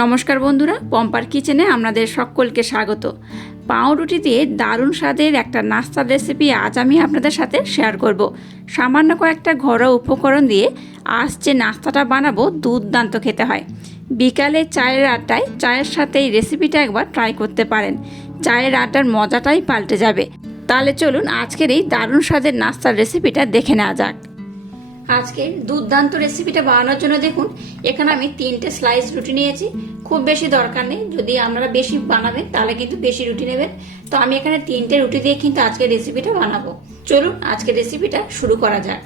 নমস্কার বন্ধুরা, পম্পার কিচেনে আপনাদের সকলকে স্বাগত। পাউরুটি দিয়ে দারুণ স্বাদের একটা নাস্তার রেসিপি আজ আমি আপনাদের সাথে শেয়ার করব। সামান্য কয়েকটা ঘরোয়া উপকরণ দিয়ে আজ যে নাস্তাটা বানাবো, দুর্দান্ত খেতে হয়। বিকালে চায়ের আড্ডায় চায়ের সাথে এই রেসিপিটা একবার ট্রাই করতে পারেন। চায়ের আড্ডার মজাটাই পাল্টে যাবে। তাহলে চলুন আজকের এই দারুণ স্বাদের নাস্তার রেসিপিটা দেখে নেওয়া যাক। আজকে দুর্দান্ত রেসিপিটা বানানোর জন্য দেখুন, এখানে আমি তিনটে স্লাইস রুটি নিয়েছি। খুব বেশি দরকার নেই, যদি আপনারা বেশি বানাবেন, তাহলে কিন্তু বেশি রুটি নেবেন। তো আমি এখানে তিনটে রুটি দিয়ে কিন্তু আজকে রেসিপিটা বানাবো। চলুন, আজকে রেসিপিটা শুরু করা যাক।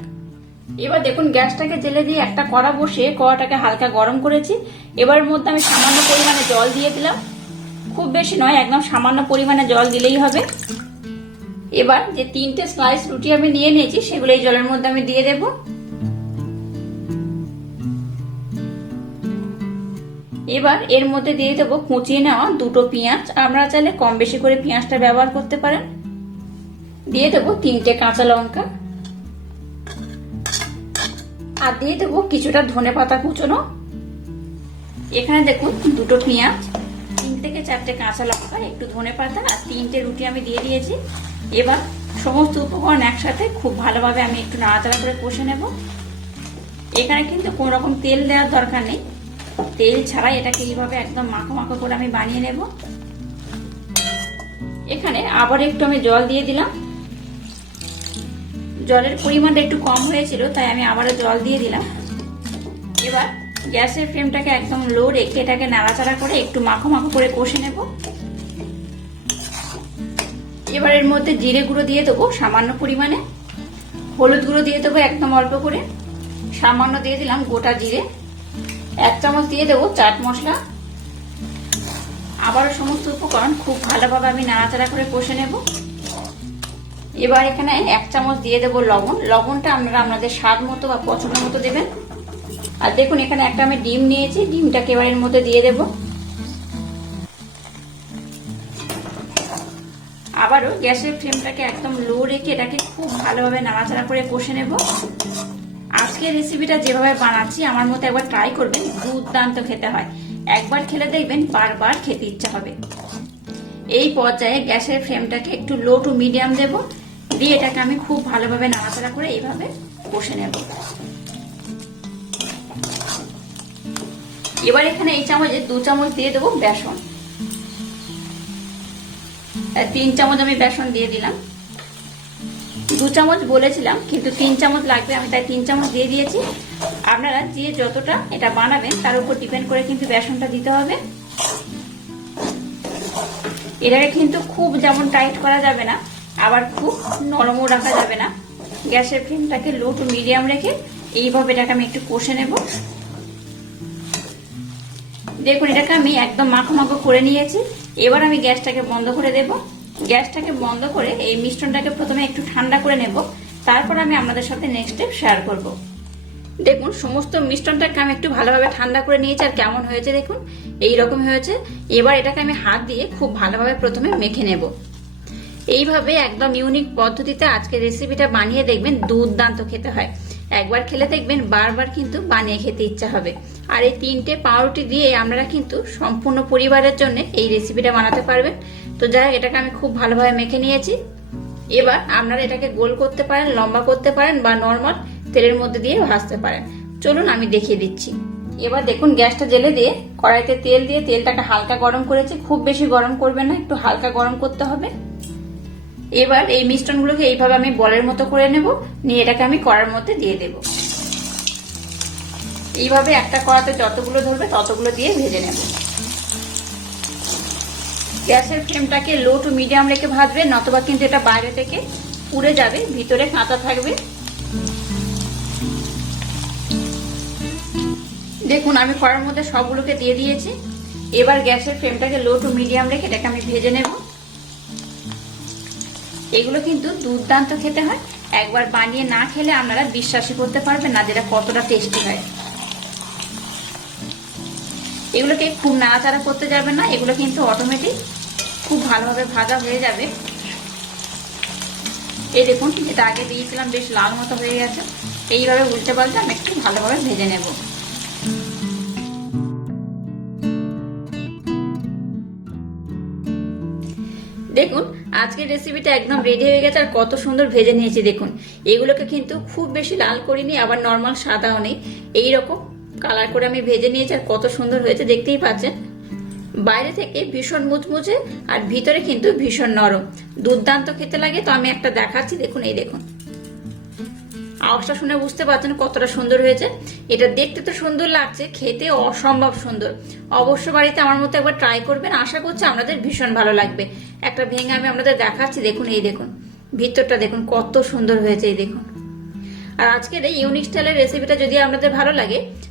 এবার দেখুন, গ্যাসটাকে জেলে দিয়ে একটা কড়া বসিয়ে কড়াটাকে হালকা গরম করেছি। এবার মধ্যে আমি সামান্য পরিমাণে জল দিয়ে দিলাম। খুব বেশি নয়, একদম সামান্য পরিমাণে জল দিলেই হবে। এবার যে তিনটে স্লাইস রুটি আমি নিয়ে নিয়েছি, সেগুলো এই জলের মধ্যে আমি দিয়ে দেবো। এবার এর মধ্যে দিয়ে দেবো কুচিয়ে নেওয়া দুটো পেঁয়াজ। আপনারা চাইলে কম বেশি করে পেঁয়াজটা ব্যবহার করতে পারেন। দিয়ে দেবো তিনটে কাঁচা লঙ্কা। আর দিয়ে দেবো কিছুটা ধনে পাতা কুচোনো। এখানে দেখুন দুটো পেঁয়াজ, তিন থেকে চারটে কাঁচা লঙ্কা, একটু ধনে পাতা আর তিনটে রুটি আমি দিয়ে দিয়েছি। এবার সমস্ত উপকরণ একসাথে খুব ভালোভাবে আমি একটু নাড়াচাড়া করে কষে নেব। এখানে কিন্তু কোনো রকম তেল দেওয়ার দরকার নেই। তেল ছাড়াই এটাকে এইভাবে একদম মাখো মাখো করে আমি বানিয়ে নেব। এখানে আবার একটু আমি জল দিয়ে দিলাম। জলের পরিমাণটা একটু কম হয়েছিল, তাই আমি আবারও জল দিয়ে দিলাম। এবার গ্যাসের ফ্লেমটাকে একদম লো রেখে এটাকে নাড়াচাড়া করে একটু মাখো মাখো করে কষে নেব। এবার এর মধ্যে জিরে গুঁড়ো দিয়ে দেবো সামান্য পরিমাণে। হলুদ গুঁড়ো দিয়ে দেবো একদম অল্প করে। সামান্য দিয়ে দিলাম গোটা জিরে। এক চামচ দিয়ে দেবো চাট মশলা। আবারও সমস্ত উপকরণ খুব ভালোভাবে আমি নাড়াচাড়া করে কষে নেব। এবার এখানে এক চামচ দিয়ে দেবো লবণ। লবণটা আপনারা আপনাদের স্বাদ মতো বা পছন্দ মতো দেবেন। আর দেখুন, এখানে একটা আমি ডিম নিয়েছি। ডিমটাকে এবার এর মধ্যে দিয়ে দেব। আবারও গ্যাসের ফ্লেমটাকে একদম লো রেখে এটাকে খুব ভালোভাবে নাড়াচাড়া করে কষে নেব। আজকের রেসিপিটা যেভাবে বানাচ্ছি, আমার মতো একবার ট্রাই করবেন, দুর্দান্ত খেতে হয়। একবার খেলে দেখবেন বারবার খেতে ইচ্ছা হবে। এই পর্যায়ে গ্যাসের ফ্লেমটাকে একটু লো টু মিডিয়াম দেব, দিয়ে এটাকে আমি খুব ভালোভাবে নাড়াচাড়া করে এইভাবে কষে নেব। এবার এখানে এই চামচে দু চামচ দিয়ে দেবো বেসন। তিন চামচ আমি বেসন দিয়ে দিলাম। দু চামচ বলেছিলাম, কিন্তু তিন চামচ লাগবে, আমি তাই তিন চামচ দিয়ে দিয়েছি। আপনারা যে যতটা এটা বানাবেন, তার উপর ডিপেন্ড করে কিন্তু বেসনটা দিতে হবে। এটাকে কিন্তু খুব যেমন টাইট করা যাবে না, আবার খুব নরমও রাখা যাবে না। গ্যাসের ফ্লেমটাকে লো টু মিডিয়াম রেখে এইভাবে এটাকে আমি একটু কষে নেব। দেখুন, এটাকে আমি একদম মাখো মাখো করে নিয়েছি। এবার আমি গ্যাসটাকে বন্ধ করে দেবো। গ্যাসটাকে বন্ধ করে এই মিশ্রণটাকে প্রথমে একটু ঠান্ডা করে নেব। তারপর আমি আপনাদের সাথে নেক্সট স্টেপ শেয়ার করব। দেখুন, সমস্ত মিশ্রণটাকে আমি একটু ভালোভাবে ঠান্ডা করে নিয়েছি আর কেমন হয়েছে দেখুন এই রকম হয়েছে। এবার এটাকে আমি হাত দিয়ে খুব ভালোভাবে প্রথমে মেখে নেব। এইভাবে একদম ইউনিক পদ্ধতিতে আজকে রেসিপিটা বানিয়ে দেখবেন, দুর্দান্ত খেতে হয়। একবার খেলে দেখবেন, বারবার কিন্তু বানিয়ে খেতে ইচ্ছা হবে। আর এই তিনটে পাউরুটি দিয়ে আপনারা কিন্তু সম্পূর্ণ পরিবারের জন্য এই রেসিপিটা বানাতে পারবেন। তো যাই হোক, এটাকে আমি খুব ভালোভাবে মেখে নিয়েছি। এবার আপনারা এটাকে গোল করতে পারেন, লম্বা করতে পারেন বা নর্মাল তেলের মধ্যে দিয়ে ভাজতে পারেন। চলুন আমি দেখিয়ে দিচ্ছি। এবার দেখুন গ্যাসটা জেলে দিয়ে কড়াইতে তেল দিয়ে তেলটাকে হালকা গরম করেছি। খুব বেশি গরম করবেন না, একটু হালকা গরম করতে হবে। এবার এই মিশ্রণগুলোকে এইভাবে আমি বলের মতো করে নেব। নিয়ে এটাকে আমি কড়ার মধ্যে দিয়ে দেব। এইভাবে একটা কড়াতে যতগুলো ধরবে ততগুলো দিয়ে ভেজে নেব। গ্যাসের ফ্লেমটাকে লো টু মিডিয়াম রেখে ভাজবে, নতবা কিন্তু এটা বাইরে থেকে পুড়ে যাবে, ভিতরে কাঁচা থাকবে। দেখুন, আমি কড়ার মধ্যে সবগুলোকে দিয়ে দিয়েছি। এবার গ্যাসের ফ্লেমটাকে লো টু মিডিয়াম রেখে এটাকে আমি ভেজে নেব। এগুলো কিন্তু দুর্দান্ত খেতে হয়। একবার বানিয়ে না খেলে আপনারা বিশ্বাসই করতে পারবেন না যেটা কতটা টেস্টি হয়। এগুলোকে খুব নাড়াচাড়া করতে যাবে না, এগুলো কিন্তু অটোমেটিক খুব ভালোভাবে ভাজা হয়ে যাবে। এই দেখুন, এটা আগে দিয়েছিলাম, বেশ লাল মতো হয়ে গেছে। এইভাবে উল্টে পাল্টে আমি একটু ভালোভাবে ভেজে নেব। দেখুন, আজকের রেসিপিটা একদম রেডি হয়ে গেছে, আর কত সুন্দর ভেজে নিয়েছি, দেখুন। এগুলোকে কিন্তু খুব বেশি লাল করিনি, আবার নর্মাল সাদাও নেই। এইরকম কালার করে আমি ভেজে নিয়েছি আর কত সুন্দর হয়েছে, দেখতেই পাচ্ছেন। বাইরে থেকে ভীষণ মুচমুচে আর ভিতরে কিন্তু ভীষণ নরম। দুর্দান্ত খেতে লাগে, তো আমি একটা দেখাচ্ছি, দেখুন, এই দেখুন। আওয়াজটা শুনে বুঝতে পারছেন কতটা সুন্দর হয়েছে। এটা দেখতে তো সুন্দর লাগছে, খেতে অসম্ভব সুন্দর। অবশ্য বাড়িতে আমার মতো একবার ট্রাই করবেন, আশা করছি আপনাদের ভীষণ ভালো লাগবে। একটা ভেঙে আমি আপনাদের দেখাচ্ছি, দেখুন, এই দেখুন। ভিতরটা দেখুন, কত সুন্দর হয়েছে, এই দেখুন। আর আজকের এই ইউনিক স্টাইলের রেসিপিটা যদি আপনাদের ভালো লাগে